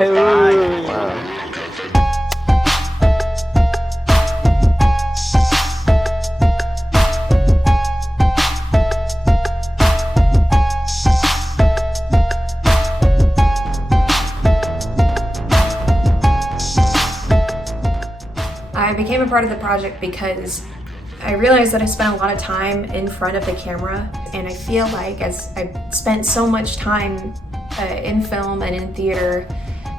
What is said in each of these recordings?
Wow. I became a part of the project because I realized that I spent a lot of time in front of the camera, and I feel like as I spent so much time in film and in theater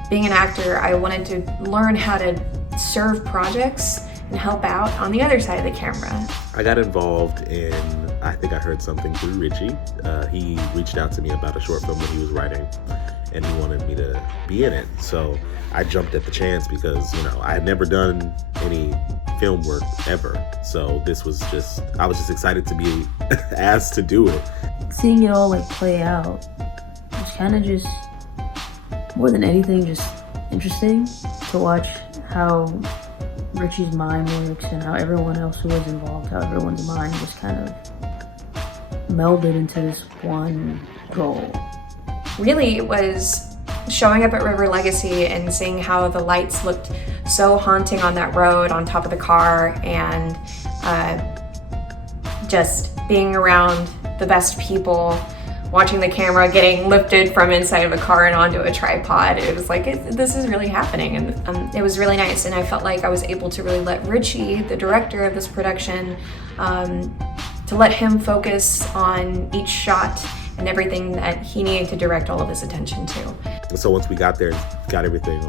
being an actor, I wanted to learn how to serve projects and help out on the other side of the camera. I got involved in, I think I heard something through Richie. He reached out to me about a short film that he was writing, and he wanted me to be in it. So I jumped at the chance because, you know, I had never done any film work ever. So this was just, I was just excited to be asked to do it. Seeing it all like play out was kind of just, more than anything, just interesting to watch how Richie's mind works and how everyone else who was involved, how everyone's mind just kind of melded into this one goal. Really, it was showing up at River Legacy and seeing how the lights looked so haunting on that road on top of the car, and just being around the best people, watching the camera getting lifted from inside of a car and onto a tripod. It was like, this is really happening, and it was really nice, and I felt like I was able to really let Richie, the director of this production, to let him focus on each shot and everything that he needed to direct all of his attention to. So once we got there, got everything,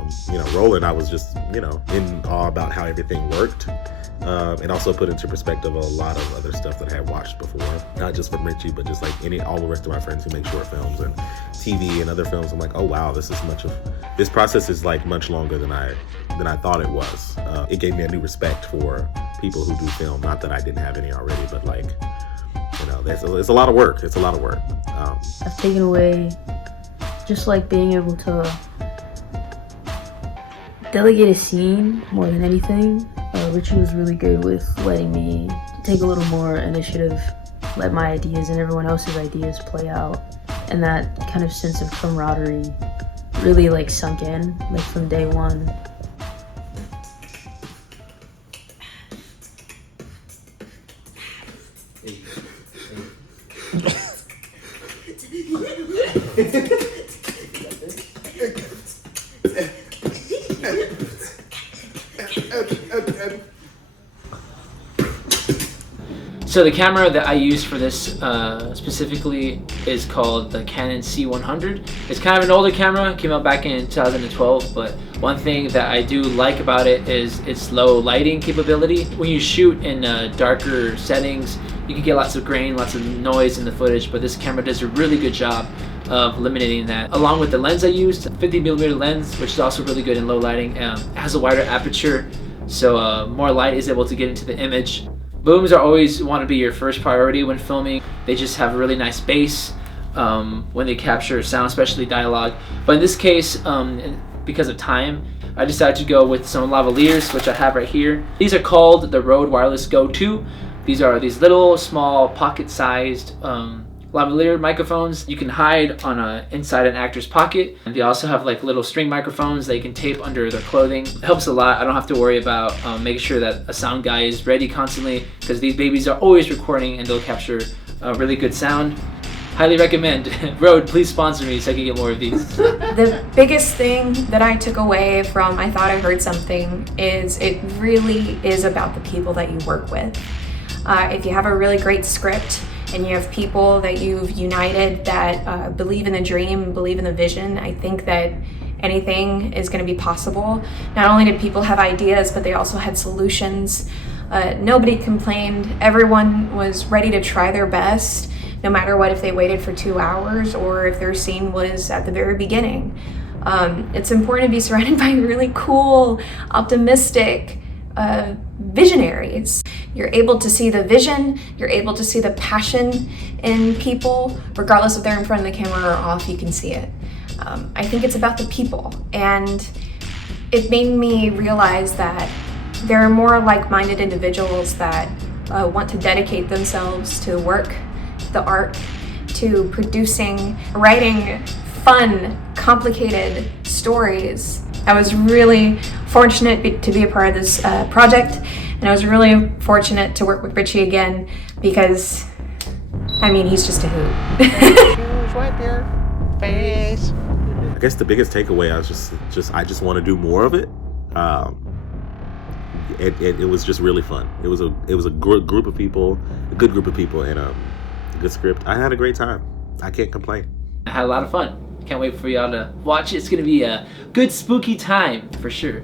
rolling, I was just, in awe about how everything worked. And also put into perspective a lot of other stuff that I had watched before, not just from Richie, but just like all the rest of my friends who make short films and TV and other films. I'm like, oh wow, this process is like much longer than I thought it was. It gave me a new respect for people who do film. Not that I didn't have any already, but like, it's a lot of work. It's a lot of work. I've taken away just like being able to delegate a scene more than anything. Richie was really good with letting me take a little more initiative, let my ideas and everyone else's ideas play out. And that kind of sense of camaraderie really like sunk in, like from day one. So the camera that I use for this specifically is called the Canon C100. It's kind of an older camera, came out back in 2012, but one thing that I do like about it is its low lighting capability. When you shoot in darker settings, you can get lots of grain, lots of noise in the footage, but this camera does a really good job of eliminating that. Along with the lens I used, 50mm lens, which is also really good in low lighting, has a wider aperture, so more light is able to get into the image. Booms are always want to be your first priority when filming. They just have a really nice bass when they capture sound, especially dialogue. But in this case, because of time, I decided to go with some lavaliers, which I have right here. These are called the Rode Wireless Go 2. These are these little, small, pocket-sized lavalier microphones you can hide on inside an actor's pocket. And they also have like little string microphones that you can tape under their clothing. It helps a lot. I don't have to worry about making sure that a sound guy is ready constantly, because these babies are always recording and they'll capture really good sound. Highly recommend. Rode, please sponsor me so I can get more of these. The biggest thing that I took away from I Thought I Heard Something is it really is about the people that you work with. If you have a really great script, and you have people that you've united that believe in the dream, believe in the vision, I think that anything is going to be possible. Not only did people have ideas, but they also had solutions. Nobody complained. Everyone was ready to try their best, no matter what, if they waited for 2 hours or if their scene was at the very beginning. It's important to be surrounded by really cool, optimistic visionaries. You're able to see the vision, you're able to see the passion in people, regardless if they're in front of the camera or off, you can see it. I think it's about the people, and it made me realize that there are more like-minded individuals that want to dedicate themselves to the work, the art, to producing, writing fun, complicated stories stories. I was really fortunate to be a part of this project, and I was really fortunate to work with Richie again because, I mean, he's just a hoot. Right there, face. I guess the biggest takeaway, I just want to do more of it. It was just really fun. It was a group of people, a good group of people, and a good script. I had a great time. I can't complain. I had a lot of fun. Can't wait for y'all to watch it. It's gonna be a good spooky time for sure.